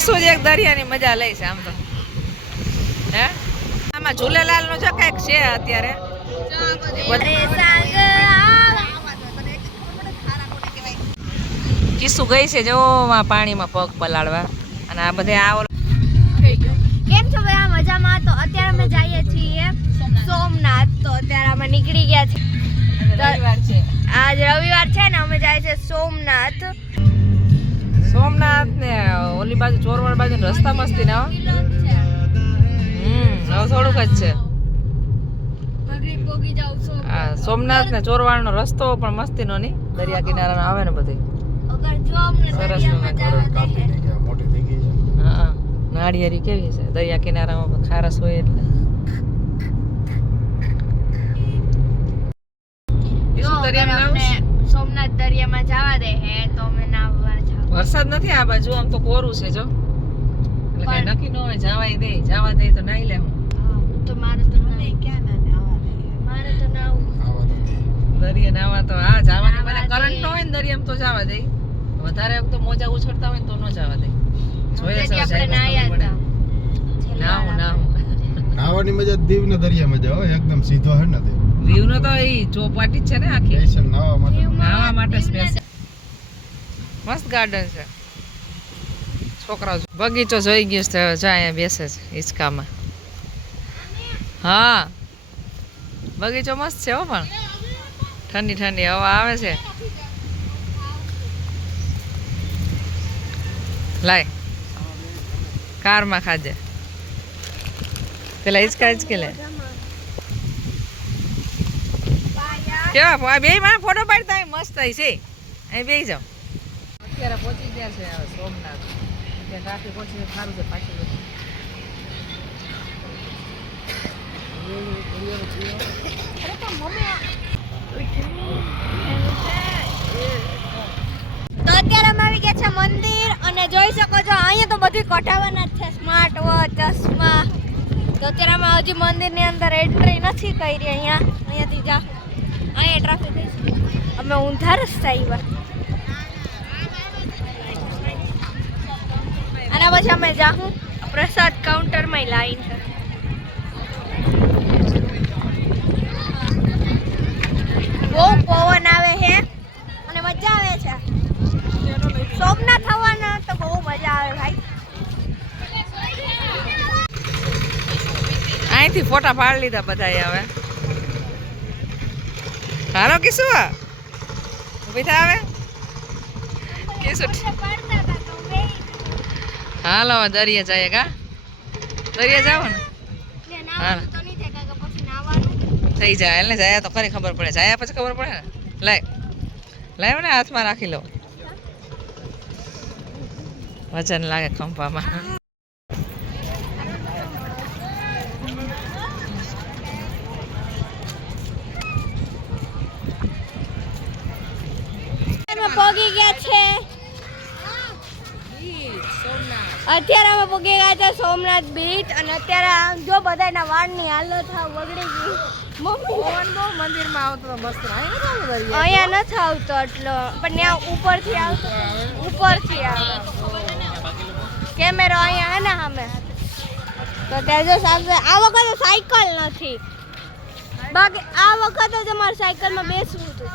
કિસ્સો જ એક દરિયાની મજા લઈ છે આમ તો. હે? આમાં ઝૂલેલાલનું જો કંઈક છે અત્યારે. કિસ્સુ ગઈ છે જો પાણીમાં પગ પલાળવા. અને આ બધે આ કેમ છો ભાઈ આ મજામાં? તો અત્યારે અમે જઈએ છીએ સોમનાથ. તો અત્યારે અમે નીકળી ગયા છે. આજ રવિવાર છે ને અમે જાય છે સોમનાથ. સોમનાથ ને ઓલી બાજુ ચોરવાડ બાજુ રસ્તા મસ્તી ના. હમ હવે થોડુંક જ છે. સોમનાથ ને ચોરવાડ નો રસ્તો પણ મસ્તી નો. નહીં દરિયા કિનારા આવે ને બધે. સરસ હા નાળિયેરી કેવી છે? દરિયા કિનારામાં ખારસ હોય એટલે? સોમનાથ દરિયામાં જવા દે હે તો વરસાદ નથી આ બાજુ આમ તો કોરું છે જો. એટલે કઈ નક્કી ન હોય જવાય દે જવા દે તો નાઈ લે હું. તો મારે તો મને ક્યાં ના નાવા મારે તો નાવું આવા. દરિયા નાવા તો હા જવાની મને કરંટ. ન હોય ને દરિયામાં તો જવા દે. વધારે તો મોજા ઉછળતા હોય ને તો ન જવા દે. જોઈએ છે આપણે નાહ્યા હતા. નાહું નાહું. નાવાની મજા દીવ ના મજા હોય એકદમ સીધો હે ને દીવ નો તો એ ચોપાટી જ છે ને આખી. નાવા માટે. નાવા માટે સ્પેશિયલ મસ્ત ગાર્ડન છે. છોકરા બગીચો જોઈ ગયો છે, હવે અહીંયા બેસે છે, હિંચકામાં. હા. બગીચો મસ્ત છે હો પણ. ઠંડી ઠંડી હવા આવે છે. લાય. કારમાં ખાજે. પેલા હિંચકા હિંચકી લે. કેવા બે માં ફોટો પાડતા મસ્ત છે. અહીં બે જાઓ. અત્યારે પહોંચી ગયા છે સોમનાથ. ત્યાં ટ્રાફિક પહોંચી સારું છે, પાછું અત્યારે અમે આવી છે મંદિર અને જોઈ શકો છો, અહીંયા તો બધું કઢાવવાના જ છે. સ્માર્ટ વોચ ચશ્મા. તો અત્યારે અમે હજી મંદિરની અંદર એન્ટ્રી નથી કરી અહીંયા અહીંયાથી જા. અહીંયા ટ્રાફિક અમે ઊંધા રસ્તા આવ્યા અને પછી અમે જાહું. પ્રસાદ કાઉન્ટરમાં લાઈન છે. બહુ પવન આવે છે અને મજા આવે છે. સોમનાથ થવાના તો બહુ મજા આવે ભાઈ. અહીંથી ફોટા પાડી લીધા બધાએ હવે. હાલો કિશુ ઊભી થાય આવે કિશુ હાલો દરિયે જઈએ કા દરિયે જાવ ને. હા. થઈ જાય એટલે જાય તો ખરી ખબર પડે. જાય પછી ખબર પડે ને. લાય. લાવ ને હાથમાં રાખી લો. વજન લાગે ખંભામાં પગી ગયા છે અત્યારે અમે પગી ગયા છે સોમનાથ બીચ અને અત્યારે જો બધાના વાળની હાલત હાવ બગડી ગઈ. મંદિરમાં આવતો મસ્ત. અહીંયા નથી આવતો એટલો પણ ત્યાં ઉપરથી આવતો. ઉપરથી આવતો કેમેરો અહીંયા હે ને સામે? તો ત્યાં જો આ વખત સાયકલ નથી. બાકી આ વખત જ અમારે સાયકલમાં બેસવું હતું.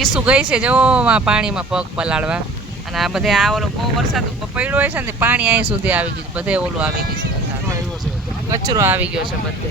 કિસ્સુ ગઈ છે જો માં પાણીમાં પગ પલાળવા. અને આ બધે આ ઓલો બહુ વરસાદ પડ્યો હોય છે ને, પાણી અહીં સુધી આવી ગયું. બધે ઓલું આવી ગયું છે. કચરો આવી ગયો છે બધે.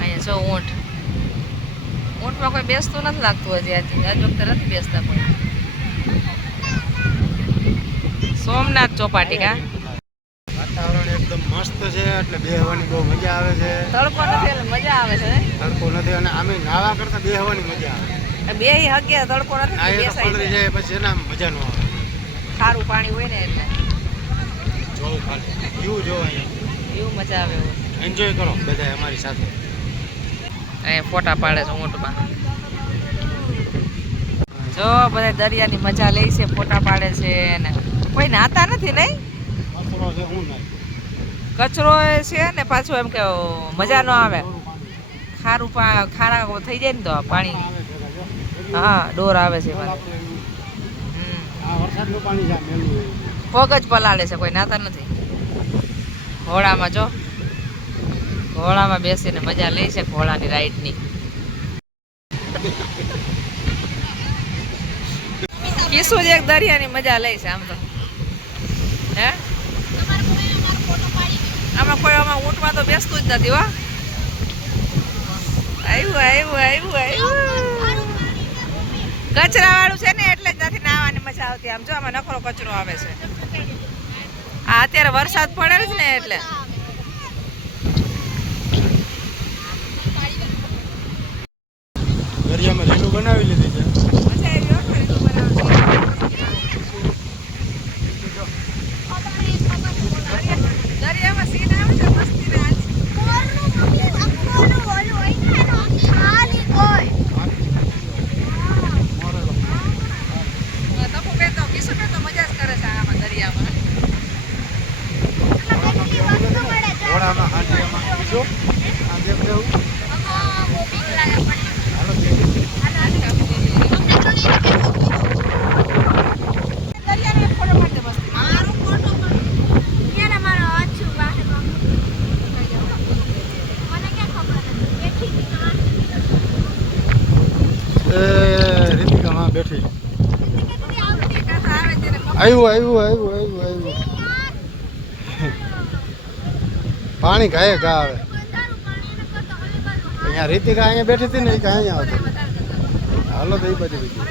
અહીંયા જો ઊંટ. ઊંટમાં કોઈ બેસતું નથી લાગતું હજી આજે. આજ વખતે નથી બેસતા પણ સોમનાથ ચોપાટી કા? વાતાવરણ એકદમ મસ્ત છે એટલે બેહવાની બહુ મજા આવે છે. તડકો નથી એટલે મજા આવે છે તડકો નથી અને આમે નાવા કરતા બેહવાની મજા આવે. બે હગે તડકો નથી પલળી જાય પછી એના મજા ન આવે. સારું પાણી હોય ને એટલે. જોવું ખાલી. વ્યૂ જો અહીંયા. એવું મજા આવે એન્જોય કરો બધા અમારી સાથે. અહીંયા ફોટા પાડે છે ઊંટમાં. જો બધા દરિયાની મજા લે છે ફોટા પાડે છે ને. કોઈ નાતા નથી નહીં? હું નહીં કચરો છે ને પાછું એમ કે મજા ન આવે. ખારું પા ખારા થઈ જાય ને તો પાણી. હા ડોર આવે છે. પગ જ પલાળે છે કોઈ નાતા નથી. ઘોડામાં જો. ઘોડામાં બેસીને મજા લે છે ઘોડાની રાઈડની. જ એક દરિયાની મજા લે છે આમ તો. હે? આમાં કોઈ આમાં ઊંટમાં તો બેસતું જ નથી, હો. આવ્યું આવ્યું આવ્યું આવ્યું કચરા વાળું છે ને એટલે જ નથી નાવાની મજા આવતી. આમ જો, આમાં નખરો કચરો આવે છે. આ અત્યારે વરસાદ પડે જ ને એટલે. દરિયામાં લીલું બનાવી લીધી છે મજા આવી હો ખરેખર બનાવવાની. દરિયામાં સીન આવે છે મસ્તી ને આજ. તપુ બેન તો કિશુ બેન તો મજા જ કરે છે આમાં દરિયામાં ઘોડામાં હાંડીમાં શું આ દેખ દેવું હાલો દેખ. દરિયાને ફોટો માટે મસ્તી એ રીતિકા માં બેઠી કથા આવે ત્યારે ખબર આવ્યું આવ્યું આવ્યું આવ્યું આવ્યું. પાણી ઘાએ ઘા આવે. અહીંયા રીતિકા અહીંયા બેઠી હતી ને, એ કાંઈ આવતી હાલો તો એ બધી બીજી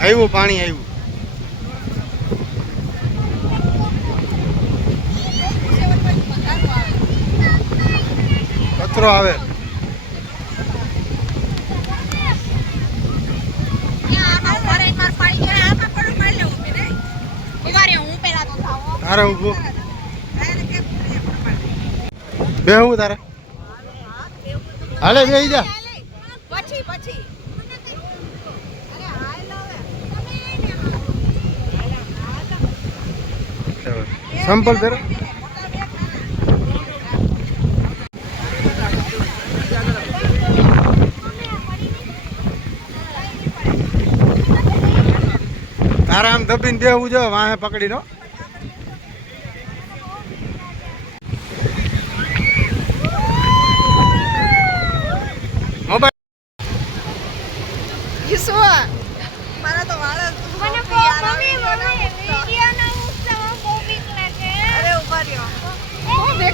આવ્યું, પાણી આવ્યું. કચરો આવે. તારે ઊભું. બે હું તારે? હાલે બેસી જા. પછી પછી સંપલ તારે આમ દબીને બેહવું જો વાહે પકડીનો મોબાઈલ કિસ્સો મારા તો વાળ મને બહુ મમ્મી મમ્મી વિડિયો ના ઉત્સવ બહુ બીક લાગે અરે દબીને રહ્યો જો વાહે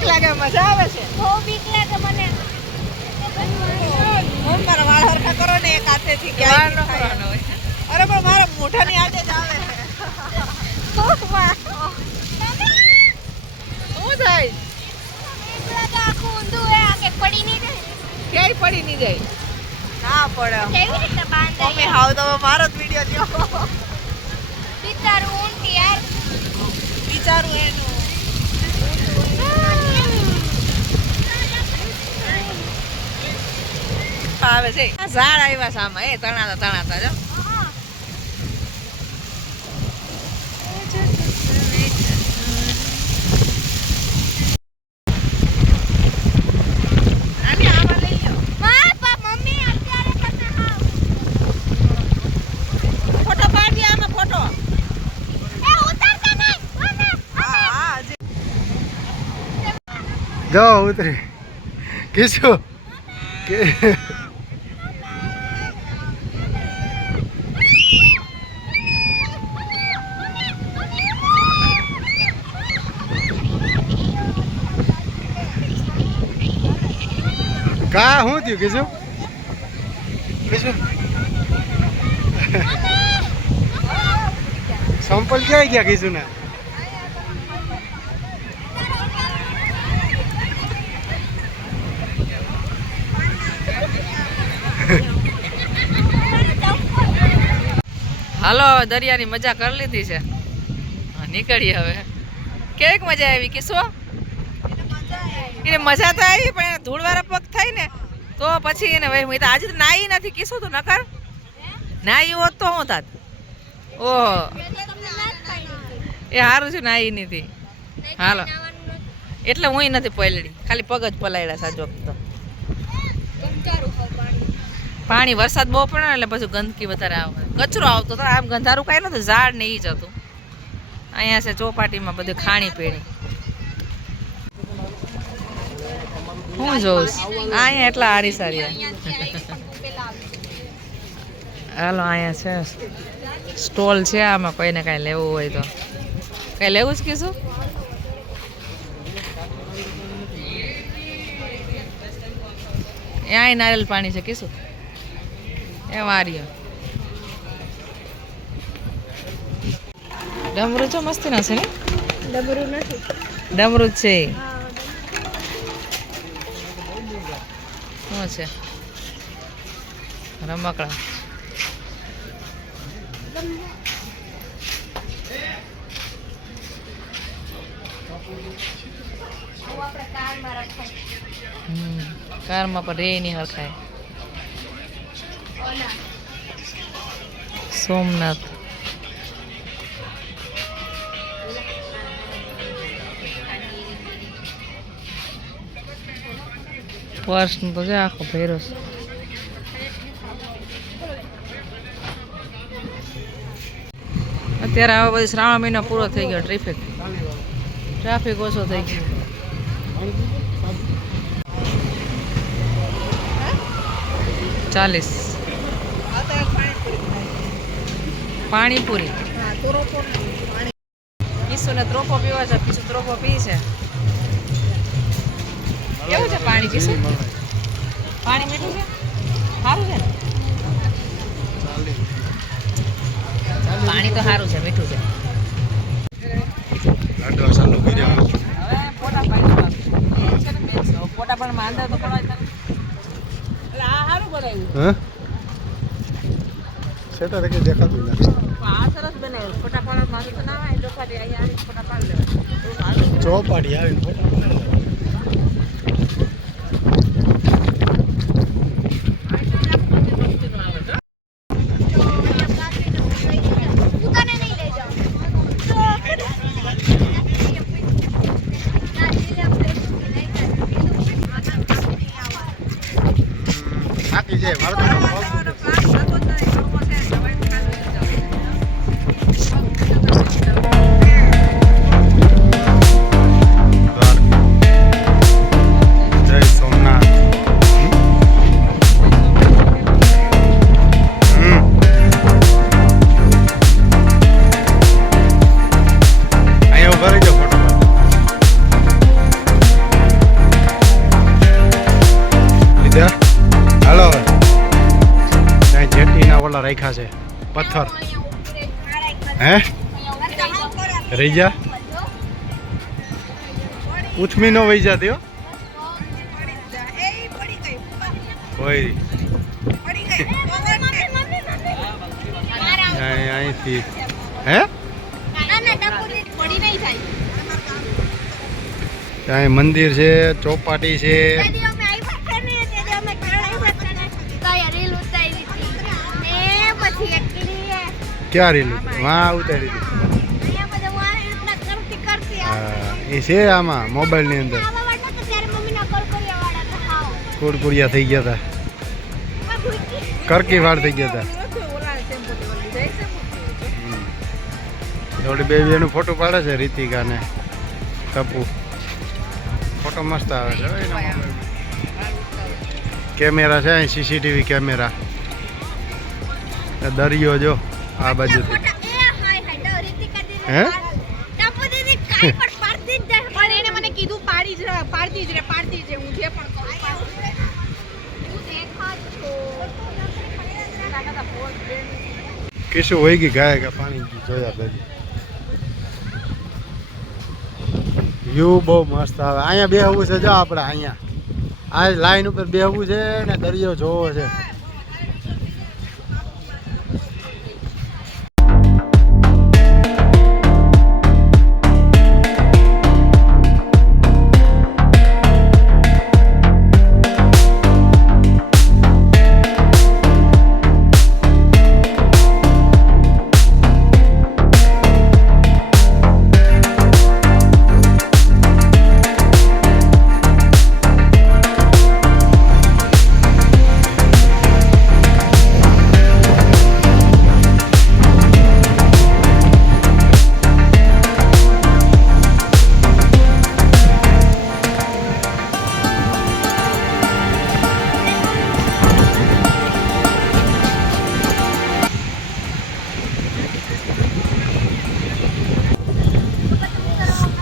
લાગે. મજા આવે છે. બહુ બીક લાગે મને. હું મારા વાળ હરખા કરો ને એક હાથેથી ક્યાંય કરવાનો અરે પણ મારા મોઢાની હાથે આવે શું થાય ક્યાંય પડી નહીં જાય. ના પડે. કેવી રીતે મમ્મી હાવ તો મારો જ વીડિયો લ્યો બિચારું ઊંટ યાર. વિચારું એનું. આવે છે. ઝાડ આવ્યા સામે એ તણાતા તણાતા જો આને આમાં લઈ લો માં પા મમ્મી અત્યારે કરતા હાવ ફોટો પાડી આમાં ફોટો એ ઉતારતા નહીં મમ્મી હા હા જે જો ઉતરી. કીશું? કે કા શું થયું કીશું? કીશું? સંપલ ક્યાં ગયા કીધું ને હાલો દરિયાની મજા કરી લીધી છે. નીકળીએ હવે. કેવીક મજા આવી? કે શું? એને મજા તો આવી, પણ ધૂળવાળા પગ થાય ને, તો પછી એને હું તો આજે તો નાઈ નથી. કીશું તું નકર? નાઈ હોત તો હું થાત? ઓહો. એ સારું છે નાઈ નથી. હાલો. એટલે હું નથી પલળી. ખાલી પગ જ પલાળ્યા સાચો તો. પાણી, વરસાદ બહુ પડે એટલે પછી ગંદકી વધારે આવે. કચરો આવતો હતો આમ ગંધારું કાંઈ નતું ઝાડ ને એ જ હતું. અહીંયા છે ચોપાટીમાં બધું ખાણી પીણી. હું જોઉં છું? અહીંયા એટલા હારી સારી હાલો, અહીંયા છે. સ્ટોલ છે આમાં, કોઈને કાંઈ લેવું હોય તો. કાંઈ લેવું જ કીધું ત્યાં નારિયેલ પાણી છે કીશું એ વાર્યો ડમરું છો મસ્તી ના છે ને? ડમરું નથી. ડમરું છે. શું છે? રમકડા. કારમાં પણ રે નહીં હરખાય. સોમનાથ પર્સનો તો છે આખો ભેરો અત્યારે હવે બધી શ્રાવણ મહિનો પૂરો થઈ ગયો ટ્રાફિક ટ્રાફિક ઓછો થઈ ગયો ચાલીસ આ તો એક પાણીપુરી. કિસ્સુને ત્રોપો પીવા છે કિસ્સુ ત્રોપો પી છે. કેવું છે પાણી કિસ્સુ પાણી મીઠું છે? સારું છે ને? પાણી તો સારું છે મીઠું છે. મેં પણ માંદા તો પડવા. એટલે આ સારું બનાવ્યું હા સેટા કે દેખાતું નથી પણ આ સરસ બનાવ્યું ફોટા પાડવા માંગે તો ના આવે લોકોને અહીંયા આવીને ફોટા રાખ્યા છે. પથ્થર. હે? રહી જા. ઉથમી નો વહી જા ગઈ કોઈ અહીં- અહીંથી હે? ત્યાં મંદિર છે ચોપાટી છે. ક્યાં રેલું વાં ઉતારી દીધી હું હા, એ છે આમાં મોબાઈલની અંદર. કરકરિયા થઈ ગયા હતા કરકી વાળ થઈ ગયા હતા ઓલી બે એનું ફોટો પાડે છે રીતિકા ને ટપુ. ફોટો મસ્ત આવે છે હો. કેમેરા છે સીસીટીવી કેમેરા. દરિયો જો. આ બાજુથી. ફોટા એ હાય હાય તો રીતિકા દીદી હે? ટપુ દીદી કાઈ પણ પાડતી જ જાય. પણ એને મને કીધું પાડી જ પાડતી જ રહે પાડતી જ હું જે પણ કહું પાડતી જ રહે. હું દેખા છો કિશુ હોય ગઈ ગાય કે પાણી જોયા પછી વ્યૂ બહુ મસ્ત આવે. અહીંયા બેહવું છે જો આપણે અહીંયા. આ લાઈન ઉપર બેહવું છે ને દરિયો જોવો છે.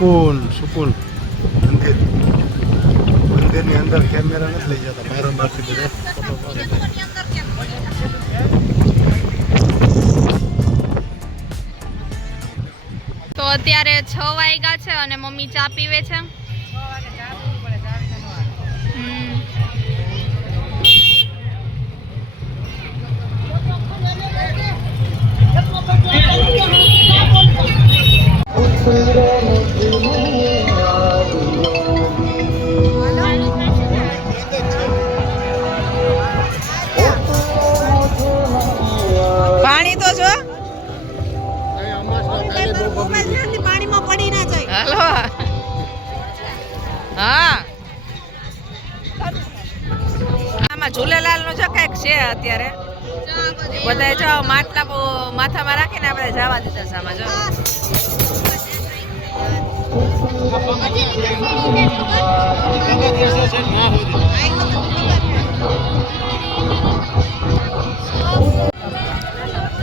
સુકૂન સુકૂન મંદિર. મંદિરની અંદર કેમેરા નથી લઈ જતા બહાર બહારથી બધા. ફોટો તો અત્યારે છ વાગ્યા છે અને મમ્મી ચા પીવે છે. હમ. પાણી પાણીમાં પડી ના જાય હાલો હા આમાં ઝૂલેલાલ જો કંઈક છે અત્યારે. બધા જો માટલા માથામાં રાખીને આ બધા જવા દીધા છે આમાં જો.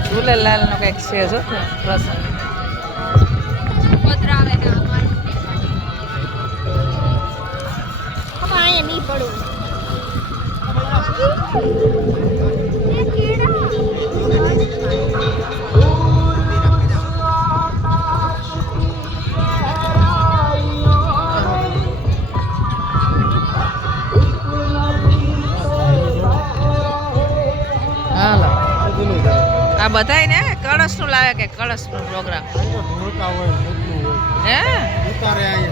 ઝૂલેલાલનું કંઈક છે જો પ્રસંગ. લાવે કે કળશનું પ્રોગ્રામ હોય મોટું હોય. હે? ઉતારે